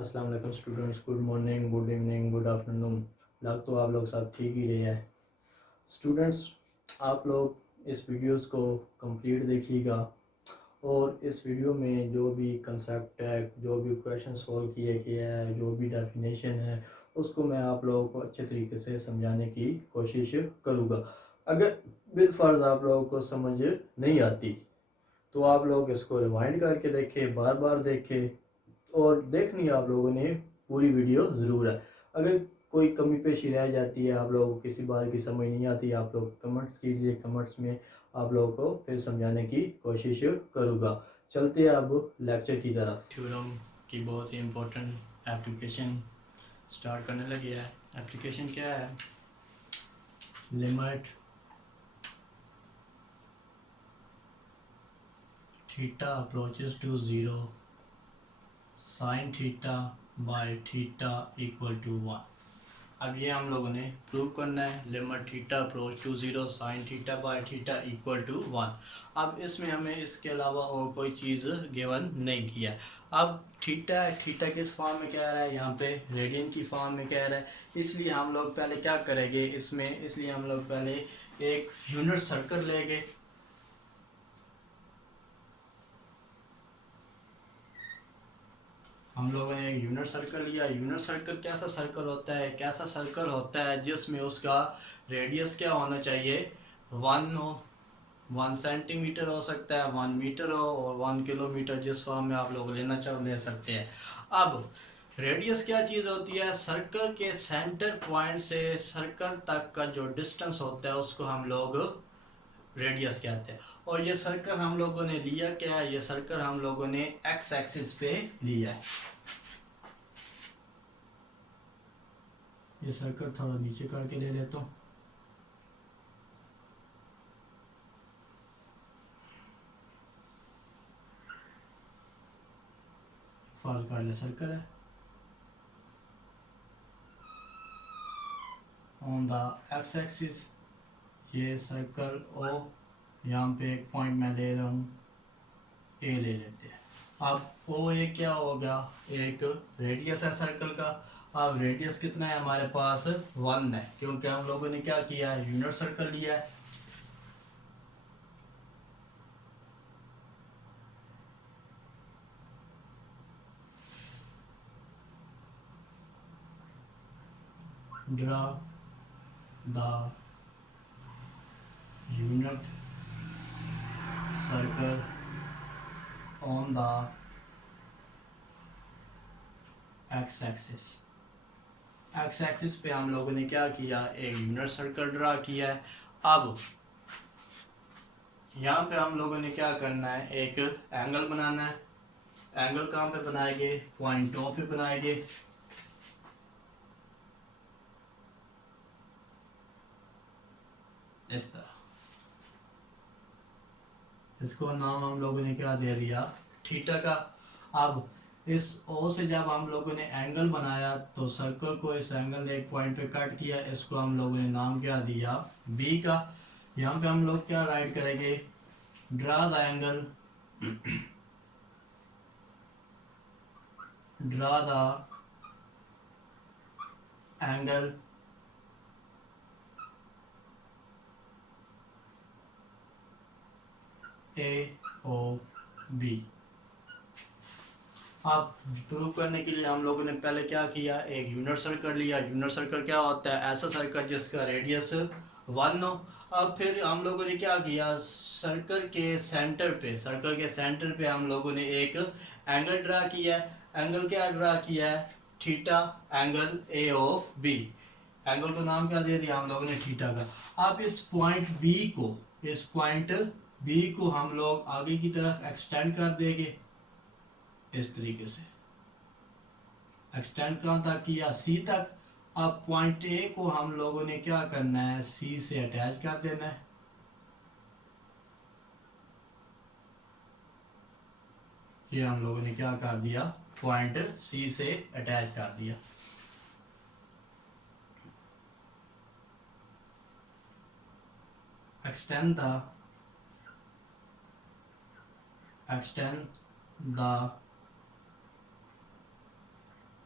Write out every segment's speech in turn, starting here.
अस्सलाम वालेकुम students, good morning, good evening, good afternoon. लग तो आप लोग सब ठीक ही रहे हैं। स्टूडेंट्स, आप लोग इस वीडियोस को कंप्लीट देखिएगा और इस वीडियो में जो भी कंसेप्ट है, जो भी क्वेश्चन सॉल्व किए गया है, जो भी डेफिनेशन है, उसको मैं आप लोगों को अच्छे तरीके से समझाने की कोशिश करूँगा। अगर बिलफर्ज आप लोगों को समझ नहीं आती तो आप लोग इसको रिवाइंड करके देखें, बार बार देखें और देखनी आप लोगों ने पूरी वीडियो ज़रूर है। अगर कोई कमी पेशी रह जाती है, आप लोगों को किसी बार की समझ नहीं आती, आप लोग कमेंट्स कीजिए, कमेंट्स में आप लोगों को फिर समझाने की कोशिश करूँगा। चलते हैं अब लेक्चर की तरफ। थ्योरम की बहुत ही इम्पोर्टेंट एप्लीकेशन स्टार्ट करने लगे है। एप्लीकेशन क्या है? Limit theta approaches to zero sine theta by theta equal to 1। अब ये हम लोगों ने प्रूव करना है। Limit theta approach to zero sine theta by theta equal to 1। अब इसमें हमें इसके अलावा और कोई चीज़ गिवन नहीं किया। अब थीटा थीटा किस फॉर्म में कह रहा है, यहाँ पे रेडियन की फॉर्म में कह रहा है। इसलिए हम लोग पहले क्या करेंगे इसमें, इसलिए हम लोग पहले एक यूनिट सर्कल लेंगे। हम लोगों ने एक यूनिट सर्कल लिया। यूनिट सर्कल कैसा सर्कल होता है? कैसा सर्कल होता है जिसमें उसका रेडियस क्या होना चाहिए? 1 हो, 1 सेंटीमीटर हो सकता है, 1 मीटर हो और 1 किलोमीटर, जिस फॉर्म में आप लोग लेना चाहो ले सकते हैं। अब रेडियस क्या चीज़ होती है? सर्कल के सेंटर पॉइंट से सर्कल तक का जो डिस्टेंस होता है उसको हम लोग रेडियस कहते हैं। और ये सर्कल हम लोगों ने लिया क्या है? ये सर्कल हम लोगों ने एक्स एक्सिस पे लिया है। ये सर्कल थोड़ा नीचे करके ले लेता हूँ। फॉल का सर्कल है ऑन द एक्स एक्सिस। ये सर्कल ओ, यहाँ पे एक पॉइंट मैं ले रहा हूँ, ए ले लेते हैं। अब ओ ए क्या होगा? एक रेडियस है सर्कल का। अब रेडियस कितना है हमारे पास? 1 है, क्योंकि हम लोगों ने क्या किया है? यूनिट सर्कल लिया है। Draw the unit circle on the x axis. X axis पे हम लोगों ने क्या किया? एक यूनिट सर्कल ड्रा किया है। अब यहाँ पे हम लोगों ने क्या करना है? एक एंगल बनाना है। एंगल कहाँ पे बनाएंगे? पॉइंट ओ पे बनाएंगे। इस तरह। इसको नाम हम लोगों ने क्या दे दिया? थीटा का। अब इस ओ से जब हम लोगों ने एंगल बनाया तो सर्कल को इस एंगल ने एक पॉइंट पे कट किया, इसको हम लोगों ने नाम क्या दिया? बी का। यहाँ पे हम लोग क्या राइट करेंगे? Draw the angle, draw the angle A O B. अब प्रूव करने के लिए हम लोगों ने पहले क्या किया? एक यूनिट सर्कल लिया। यूनिट सर्कल क्या होता है? ऐसा सर्कल जिसका रेडियस 1 हो। अब फिर हम लोगों ने क्या किया? सर्कल के सेंटर पे, सर्कल के सेंटर पे हम लोगों ने एक एंगल ड्रा किया है। एंगल क्या ड्रा किया है? Theta, angle A O B. Angle को नाम क्या दे दिया हम लोगों ने? थीटा का। अब इस पॉइंट बी को, इस पॉइंट बी को हम लोग आगे की तरफ एक्सटेंड कर देंगे इस तरीके से। एक्सटेंड कहाँ तक किया? सी तक। अब पॉइंट ए को हम लोगों ने क्या करना है? सी से अटैच कर देना है। ये हम लोगों ने क्या कर दिया? पॉइंट सी से अटैच कर दिया। Extend the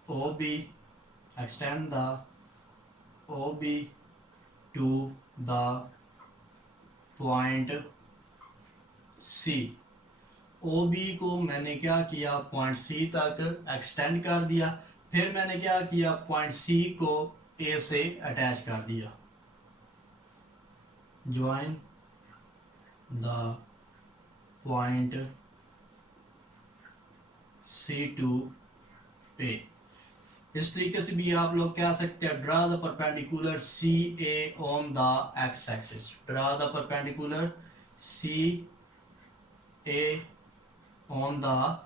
OB, extend the OB to the point C। OB को मैंने क्या किया, पॉइंट C तक एक्सटेंड कर दिया। फिर मैंने क्या किया, पॉइंट C को A से अटैच कर दिया। Join the point C to A। इस तरीके से भी आप लोग क्या सकते हैं, draw the perpendicular CA on the x axis. Draw the perpendicular CA on the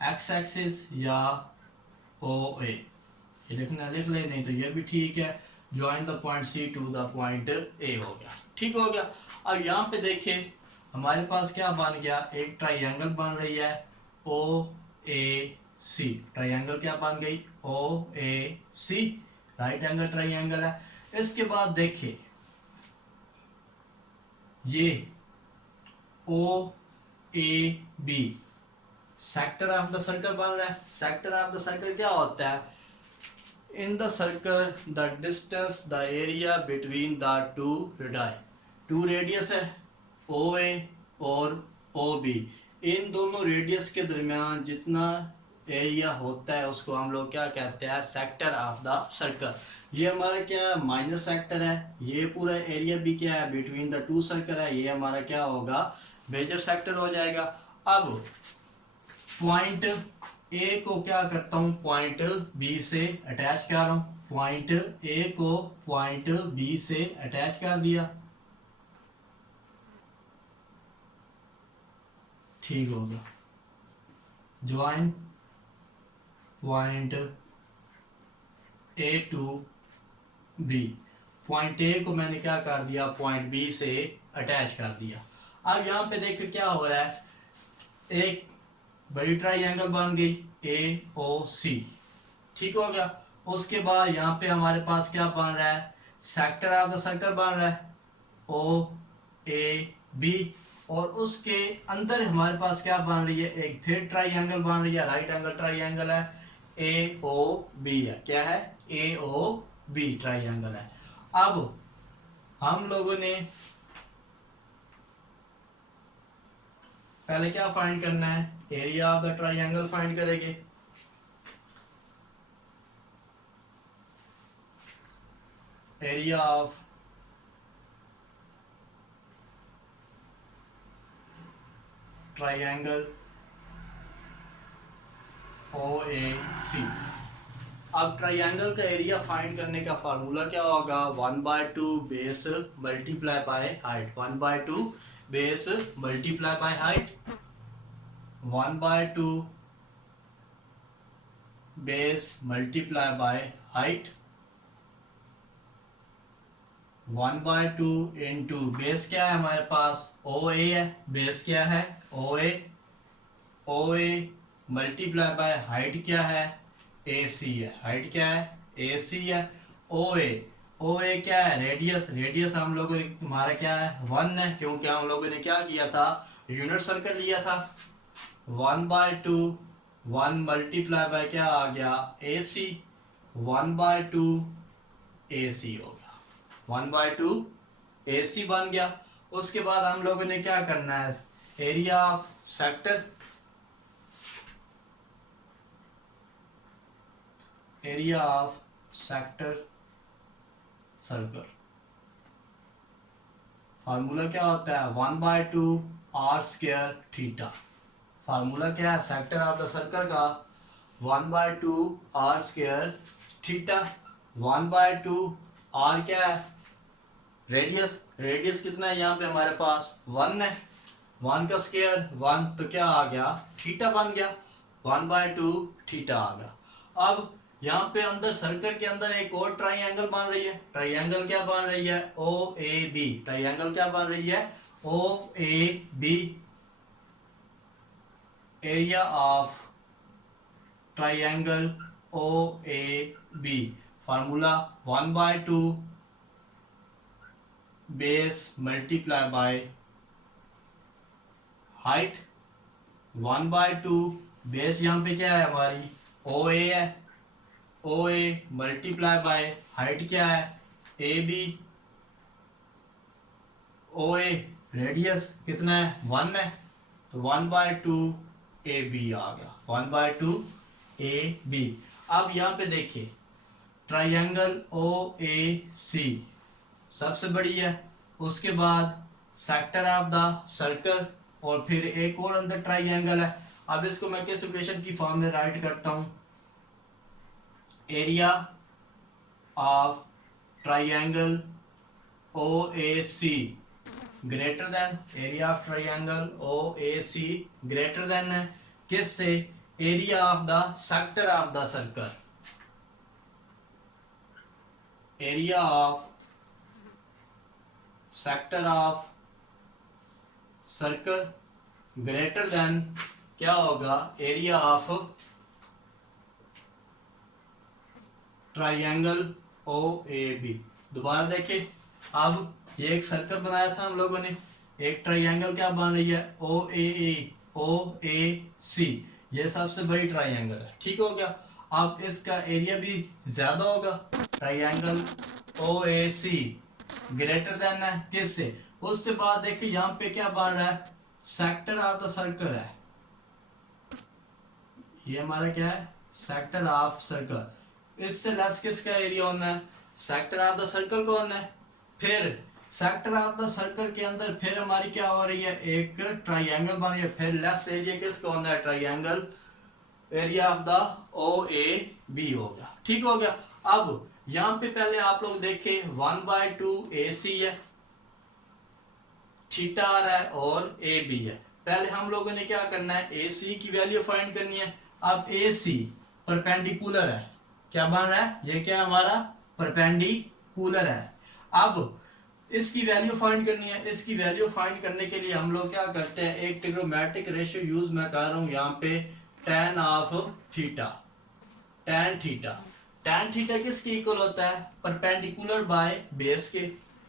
x axis या OA। ये लिखना लिख ले, नहीं तो ये भी ठीक है। Join the point C to the point A हो गया, ठीक हो गया। अब यहाँ पे देखें हमारे पास क्या बन गया, एक ट्राइंगल बन रही है OAC। ट्राइंगल क्या बन गई, OAC, राइट एंगल ट्राइंगल है। इसके बाद देखिए ये OAB sector of the circle बन रहा है। सेक्टर ऑफ द सर्कल क्या होता है, in the circle the distance the area between the two radii. Two radius है OA और OB, इन दोनों रेडियस के दरमियान जितना एरिया होता है उसको हम लोग क्या कहते हैं, सेक्टर ऑफ द सर्कल। ये हमारा क्या है, माइनर सेक्टर है। ये पूरा एरिया भी क्या है, बिटवीन द टू सर्कल है, ये हमारा क्या होगा, मेजर सेक्टर हो जाएगा। अब पॉइंट ए को क्या करता हूं, पॉइंट बी से अटैच कर रहा हूं। पॉइंट ए को पॉइंट बी से अटैच कर दिया, ठीक होगा। Join point A to B. Point A को मैंने क्या कर दिया, पॉइंट बी से अटैच कर दिया। अब यहाँ पे देखो क्या हो रहा है, एक बड़ी ट्राइंगल बन गई AOC, ठीक हो गया। उसके बाद यहाँ पे हमारे पास क्या बन रहा है, सेक्टर ऑफ द सर्कल बन रहा है OAB, और उसके अंदर हमारे पास क्या बन रही है, एक फिर ट्राइंगल बन रही है, राइट एंगल ट्राइंगल है, AOB है। क्या है, AOB ट्राइंगल है। अब हम लोगों ने पहले क्या फाइंड करना है, area of the triangle find करेंगे। Area of triangle OAC। अब ट्राइंगल का एरिया फाइंड करने का फार्मूला क्या होगा, 1/2 base multiply by height. 1/2 base multiply by height, 1/2 base multiply by height, 1/2 into base क्या है हमारे पास, OA है। बेस क्या है, OA। OA multiply by height क्या है, AC है। हाइट क्या है, AC है। OA, OA क्या है, रेडियस। रेडियस हम लोगों ने हमारा क्या है, 1 है, क्योंकि हम लोगों ने क्या किया था, यूनिट सर्कल लिया था। 1/2 1 मल्टीप्लाई बाय क्या आ गया, AC। 1/2 AC हो गया, 1/2 AC बन गया। उसके बाद हम लोगों ने क्या करना है, area of sector, area of sector circle. Formula क्या होता है, 1/2 R स्क्वायर थीटा। फार्मूला क्या है सेक्टर ऑफ द सर्कल का, 1/2 R स्क्वायर थीटा। 1/2 R क्या है, रेडियस। रेडियस कितना है यहाँ पे हमारे पास, 1 है। 1 का स्क्वायर 1, तो क्या आ गया, थीटा बन गया, 1/2 थीटा आ गया। अब यहाँ पे अंदर सर्कल के अंदर एक और ट्राइंगल बन रही है। ट्राइंगल क्या बन रही है, OAB। ट्राइंगल क्या बन रही है, OAB। Area of triangle OAB, formula 1/2 base multiply by height. 1/2 base यहाँ पे क्या है हमारी ओ ए है, ओ ए मल्टीप्लाई बाय हाइट क्या है A B, O A radius कितना है 1 है, तो 1/2 ए बी आ गया, 1/2 ए बी। अब यहाँ पे देखिए ट्राइंगल ओ ए सी सबसे बड़ी है, उसके बाद सेक्टर ऑफ द सर्कल, और फिर एक और अंदर ट्राइंगल है। अब इसको मैं किस इक्वेशन की फॉर्म में राइट करता हूं, area of triangle O A C greater than, area of triangle O A C greater than किस से, area of the sector of the circle, area of sector of circle greater than क्या होगा, area of triangle O A B. दोबारा देखिए, अब ये एक circle बनाया था हम लोगों ने, एक ट्राइंगल क्या बन रही है ओ ए सी, ये सबसे बड़ी ट्राइंगल है, ठीक हो गया। अब इसका एरिया भी ज्यादा होगा, triangle O A C greater then है किससे, उसके बाद देखिए यहाँ पे क्या बन रहा है, सेक्टर ऑफ द सर्कल है, ये हमारा क्या है सेक्टर ऑफ सर्कल, इससे लेस किसका एरिया होना है, सेक्टर ऑफ द सर्कल का होना है। फिर सेक्टर ऑफ द सर्कल के अंदर फिर हमारी क्या हो रही है, एक ट्राइंगल बन रही है, फिर लेस एरिया किसका होना है, triangle area of the O A B हो गया, ठीक हो गया। अब यहाँ पे पहले आप लोग देखें 1/2 ए सी है, थीटा आ रहा है और ए बी है। पहले हम लोगों ने क्या करना है, ए सी की वैल्यू फाइंड करनी है। अब ए सी परपेंडिकुलर है, क्या बन रहा है, ये क्या हमारा परपेंडिकुलर है। अब इसकी वैल्यू फाइंड करनी है, इसकी वैल्यू फाइंड करने के लिए हम लोग क्या करते हैं, एक ट्रिग्नोमेट्रिक रेशियो यूज मैं कर रहा हूं यहाँ पे, tan of theta, tan theta किसके इक्वल होता है, परपेंडिकुलर बाय बेस के,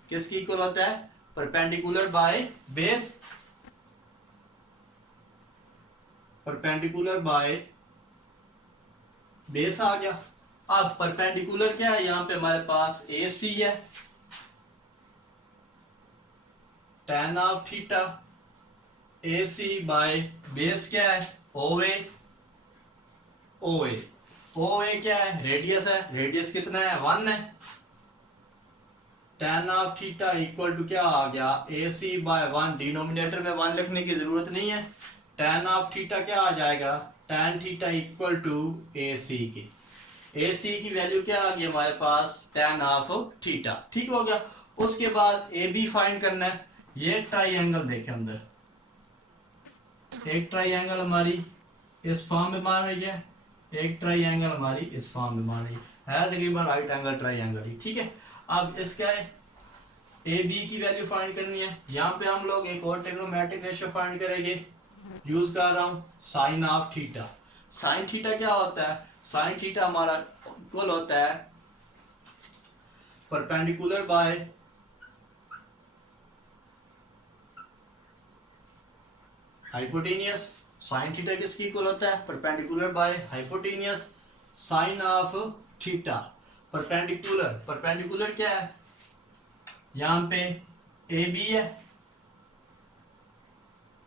किसके इक्वल होता है, perpendicular by base, perpendicular by base आ गया। अब परपेंडिकुलर क्या है, यहाँ पे हमारे पास ए सी है, tan of theta A C by base क्या है ओ ए, ओ ए क्या है, रेडियस है, रेडियस कितना है 1 है, tan of theta equal to क्या आ गया, ए सी बाय 1, डिनोमिनेटर में 1 लिखने की जरूरत नहीं है, tan ऑफ थीटा क्या आ जाएगा, tan थीटा इक्वल टू ए सी के, ए सी की वैल्यू क्या आ गई हमारे पास, tan ऑफ थीटा, ठीक हो गया। उसके बाद ए बी फाइंड करना है, ये ट्राइंगल देखें अंदर, एक ट्राइंगल हमारी इस फॉर्म में मान रही है, एक ट्राइंगल हमारी इस फॉर्म में मान रही है तकरीबन राइट एंगल ट्राइंगल ही, ठीक है। अब इसका ए बी की वैल्यू फाइंड करनी है, यहाँ पे हम लोग एक और ट्रिग्नोमेट्रिक रेशियो फाइंड करेंगे, यूज कर रहा हूँ sine of theta. Sine theta क्या होता है, साइन थीटा हमारा इक्वल होता है perpendicular by hypotenuse, sine theta किसकी इक्वल होता है, perpendicular by hypotenuse sine of theta, perpendicular, perpendicular क्या है, यहाँ पे ए बी है,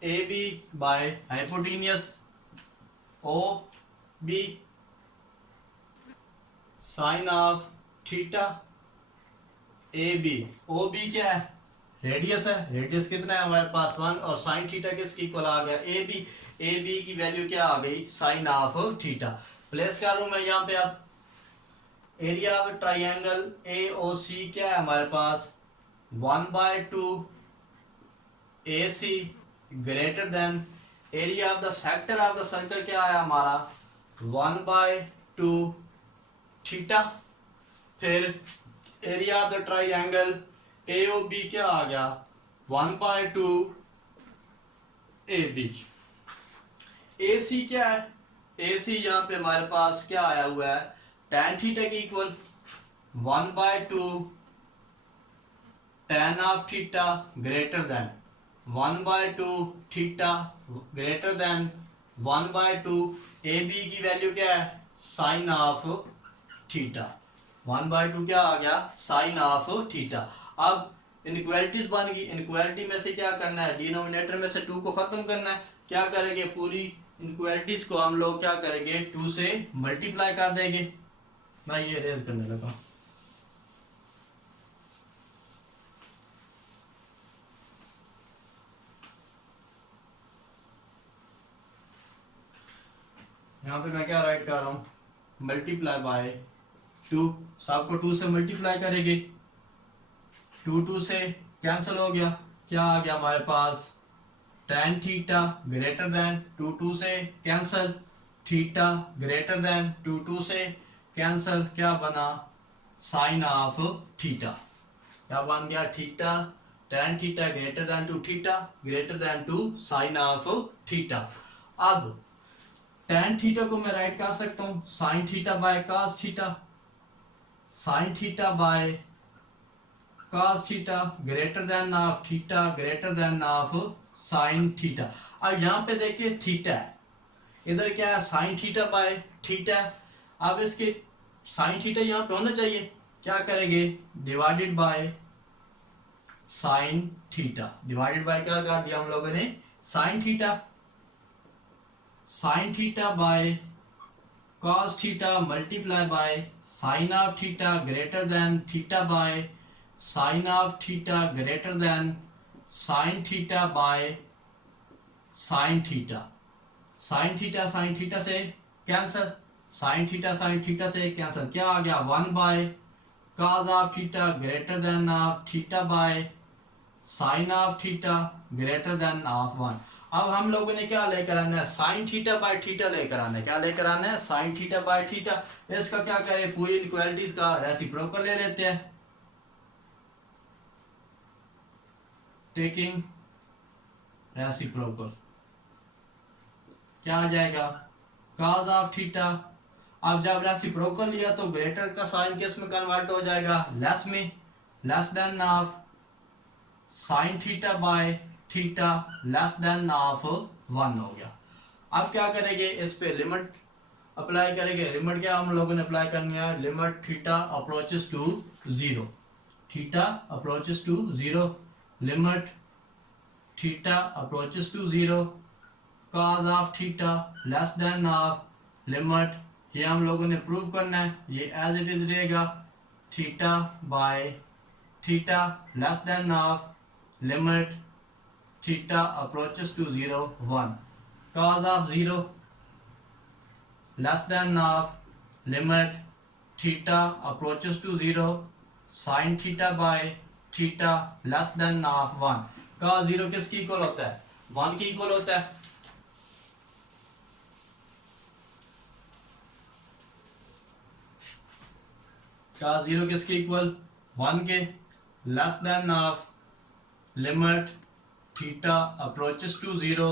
A B by hypotenuse O B sign of theta A B, O B क्या है, रेडियस है, रेडियस कितना है हमारे पास 1, और साइन थीटा किसकी इक्वल आ गया ए बी, ए बी की वैल्यू क्या आ गई, साइन ऑफ थीटा। प्लेस कर लूं मैं यहाँ पे, अब area of triangle A O C क्या है हमारे पास, 1/2 A C greater than area of the sector of the circle क्या है हमारा 1/2 थीटा, फिर area of the triangle A O B क्या आ गया 1/2 ए बी। ए सी क्या है, ए सी यहाँ पे हमारे पास क्या आया हुआ है, tan थीटा की equal 1/2 tan of theta greater than 1/2 theta greater than 1/2 A B की वैल्यू क्या है साइन ऑफ थीटा। 1/2 क्या आ गया, साइन ऑफ थीटा। अब इनइक्वालिटीज बन गई, इनइक्वालिटी में से क्या करना है, डिनोमिनेटर में से 2 को खत्म करना है। क्या करेंगे, पूरी इनइक्वालिटीज को हम लोग क्या करेंगे, 2 से मल्टीप्लाई कर देंगे। मैं ये रेज करने लगा। यहाँ पे मैं क्या राइट कर रहा हूँ, मल्टीप्लाई बाय 2। सबको 2 से मल्टीप्लाई करेंगे, 2 से कैंसिल हो गया। क्या आ गया हमारे पास, tan थीटा ग्रेटर देन 2 से कैंसिल, थीटा ग्रेटर देन 2 से कैंसिल, क्या बना, साइन ऑफ थीटा। क्या बन गया, theta tan theta greater than 2, theta greater than 2, sine of theta. अब tan थीटा को मैं राइट कर सकता हूं sine theta by cos theta, sine theta by cos theta greater than of theta greater than of sine theta. अब यहाँ पे देखिए थीटा है, इधर क्या है, साइन थीटा बाय थीटा। अब इसके साइन थीटा यहाँ पे होना चाहिए, क्या करेंगे, divided by sine theta. Divided by क्या कर दिया हम लोगों ने, sine theta. Sine theta by cos theta multiply by sine of theta greater than theta by sine of theta greater than sine theta by sine theta. Sine theta से cancel, sine theta से cancel, क्या आ गया, 1 by cos of theta greater than of theta by sine of theta greater than of 1। अब हम लोगों ने क्या लेकर आना है, साइन थीटा बाय थीटा लेकर आना है। क्या लेकर आना है, साइन थीटा बाय थीटा। इसका क्या करें, पूरी इनइक्वालिटीज का रेसिप्रोकल ले लेते हैं। टेकिंग रेसिप्रोकल क्या आ जाएगा, cos ऑफ थीटा। अब जब रेसिप्रोकल लिया तो ग्रेटर का साइन किस में कन्वर्ट हो जाएगा, लेस में, less than of sine theta by theta less than of 1 हो गया। अब क्या करेंगे, इस पे लिमिट अप्लाई करेंगे। लिमिट क्या हम लोगों ने अप्लाई करनी है, limit theta approaches to 0, theta approaches to 0, limit theta approaches to 0 cos of theta less than of limit, ये हम लोगों ने प्रूव करना है, ये एज इट इज रहेगा, theta by theta less than of limit theta approaches to 0 1, cos of 0 less than of limit theta approaches to 0 sine theta by theta less than of 1। cos 0 किसकी equal होता है, 1 की equal होता है। cos 0 किसके equal, 1 के, less than of limit theta approaches to 0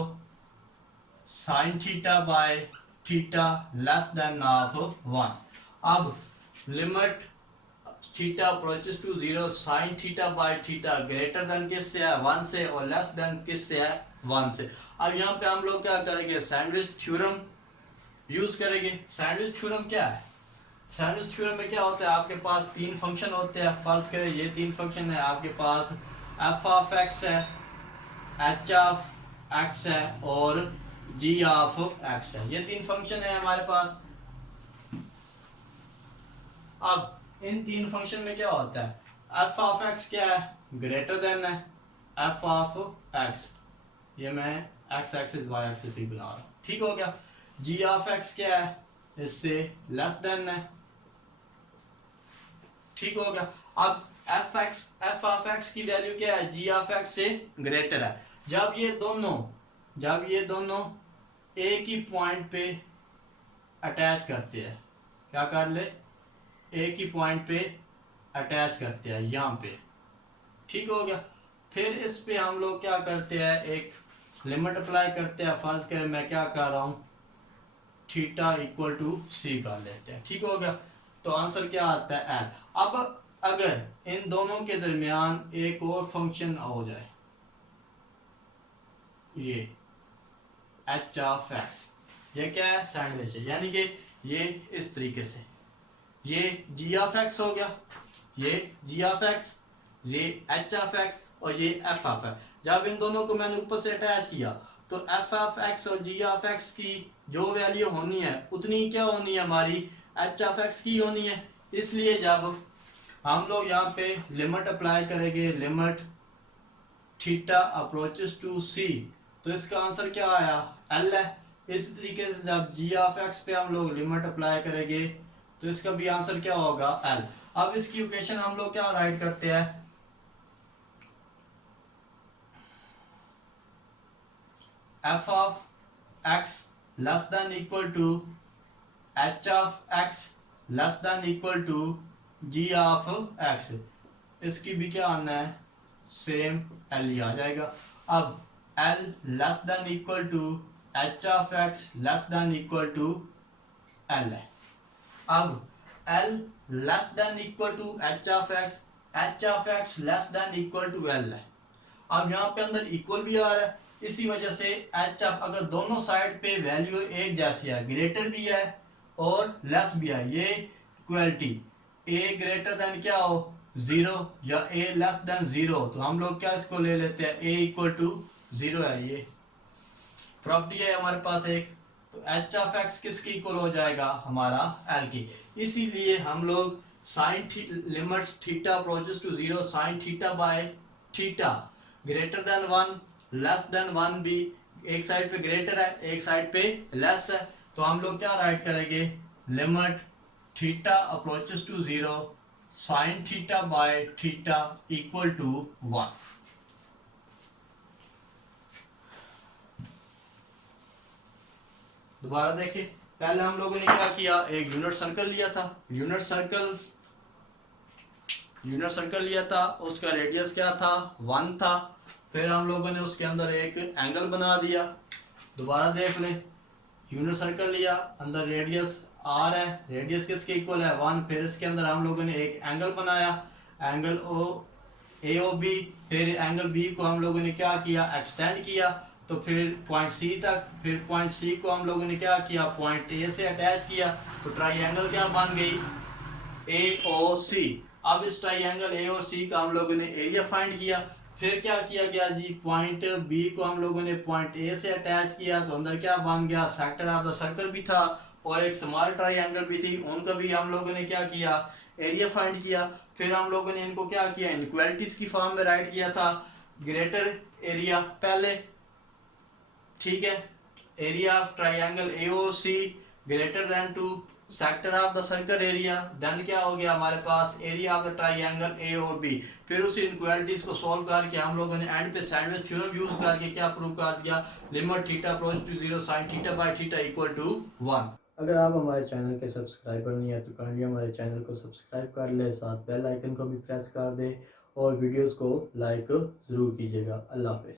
sine theta by theta less than of 1। अब limit theta approaches to 0 sine theta by theta greater than किस से है, 1 से, और लेस देन किस से है, 1 से। अब यहाँ पे हम लोग क्या करेंगे, सैंडविच थ्योरम यूज करेंगे। सैंडविच थ्योरम क्या है, सैंडविच थ्योरम में क्या होता है, आपके पास 3 फंक्शन होते हैं। फर्ज करें ये 3 फंक्शन है, आपके पास f ऑफ x है, h ऑफ x है और g ऑफ x है। ये 3 फंक्शन है हमारे पास। अब इन 3 फंक्शन में क्या होता है, f ऑफ x क्या है, ग्रेटर देन है f ऑफ x, ये मैं x एक्सिस y एक्सिस भी बना रहा हूँ, ठीक हो गया। g ऑफ x क्या है, इससे लेस देन है, ठीक हो गया। अब f ऑफ x की वैल्यू क्या है, g ऑफ x से ग्रेटर है। जब ये दोनों एक ही पॉइंट पे अटैच करते हैं, क्या कर ले, एक ही पॉइंट पे अटैच करते हैं यहाँ पे, ठीक हो गया। फिर इस पे हम लोग क्या करते हैं, एक लिमिट अप्लाई करते हैं। फर्ज करें मैं क्या कर रहा हूँ, थीटा इक्वल टू सी कर लेते हैं, ठीक हो गया। तो आंसर क्या आता है, एल। अब अगर इन दोनों के दरमियान एक और फंक्शन हो जाए, ये h ऑफ x, ये क्या है, सैंडविच है, यानी कि ये इस तरीके से ये जी ऑफ एक्स हो गया, ये जी ऑफ एक्स, ये एच ऑफ एक्स और ये एफ ऑफ एक्स। जब इन दोनों को मैंने ऊपर से अटैच किया तो एफ ऑफ एक्स और जी ऑफ एक्स की जो वैल्यू होनी है उतनी क्या होनी है, हमारी एच ऑफ एक्स की होनी है। इसलिए जब हम लोग यहाँ पे लिमिट अप्लाई करेंगे, लिमिट थीटा अप्रोचेस टू सी, तो इसका आंसर क्या आया, एल है। इस तरीके से जब जी ऑफ एक्स पे हम लोग लिमिट अप्लाई करेंगे तो इसका भी आंसर क्या होगा, एल। अब इसकी इक्वेशन हम लोग क्या राइट करते हैं, F of X less than equal to H of X less than equal to G of X. इसकी भी क्या आना है, सेम एल ही आ जाएगा। अब L less than equal to H of X less than equal to L है। अब L less than equal to H of X less than equal to L है। अब यहाँ पे अंदर इक्वल भी आ रहा है, इसी वजह से एच ऑफ, अगर दोनों साइड पे वैल्यू एक जैसी है, ग्रेटर भी है और लेस भी है, ये इक्वलिटी ए ग्रेटर देन क्या हो, जीरो, या ए लेस देन जीरो, तो हम लोग क्या इसको ले लेते हैं, ए इक्वल टू जीरो है। ये प्रॉपर्टी है हमारे पास एक, तो एच ऑफ एक्स किसकी इक्वल हो जाएगा, हमारा एल की। इसीलिए हम लोग sine limit theta approaches to zero sine theta by theta greater than one less than one भी, एक साइड पे ग्रेटर है एक साइड पे लेस है, तो हम लोग क्या राइट करेंगे, limit theta approaches to zero sine theta by theta equal to one. दोबारा देखिए, पहले हम लोगों ने क्या किया, एक यूनिट सर्कल लिया था, यूनिट सर्कल लिया था, उसका रेडियस क्या था, 1 था। फिर हम लोगों ने उसके अंदर एक एंगल बना दिया। दोबारा देख ले, यूनिट सर्कल लिया, अंदर रेडियस आर है, रेडियस किसके इक्वल है, 1। फिर इसके अंदर हम लोगों ने एक एंगल बनाया, एंगल ओ ए ओ बी। फिर एंगल बी को हम लोगों ने क्या किया, एक्सटेंड किया, तो फिर पॉइंट सी तक, फिर पॉइंट सी को हम लोगों ने क्या किया, पॉइंट ए से अटैच किया, तो ट्राइंगल क्या बन गई, ए ओ सी। अब इस ट्राइंगल ए और सी का हम लोगों ने एरिया फाइंड किया। फिर क्या किया गया जी, पॉइंट बी को हम लोगों ने पॉइंट ए से अटैच किया, तो अंदर क्या बन गया, सेक्टर ऑफ द सर्कल भी था और एक स्मॉल ट्राइंगल भी थी, उनका भी हम लोगों ने क्या किया, एरिया फाइंड किया। फिर हम लोगों ने इनको क्या किया, इनक्वालिटीज की फॉर्म में राइट किया था, ग्रेटर एरिया पहले, ठीक है, area of triangle AOC greater than to sector of the circle area, then क्या हो गया हमारे पास, area of the triangle A और बी। फिर उस इनक्वालिटीज को सॉल्व करके हम लोगों ने एंड पे सैंडविच थ्योरम यूज करके क्या प्रूव कर दिया, limit theta approach to zero sine theta by theta equal to 1। अगर आप हमारे चैनल के सब्सक्राइबर नहीं है तो काइंडली हमारे चैनल को सब्सक्राइब कर ले, साथ बेल आइकन को भी प्रेस कर दे और वीडियोस को लाइक ज़रूर कीजिएगा। अल्लाह हाफिज़।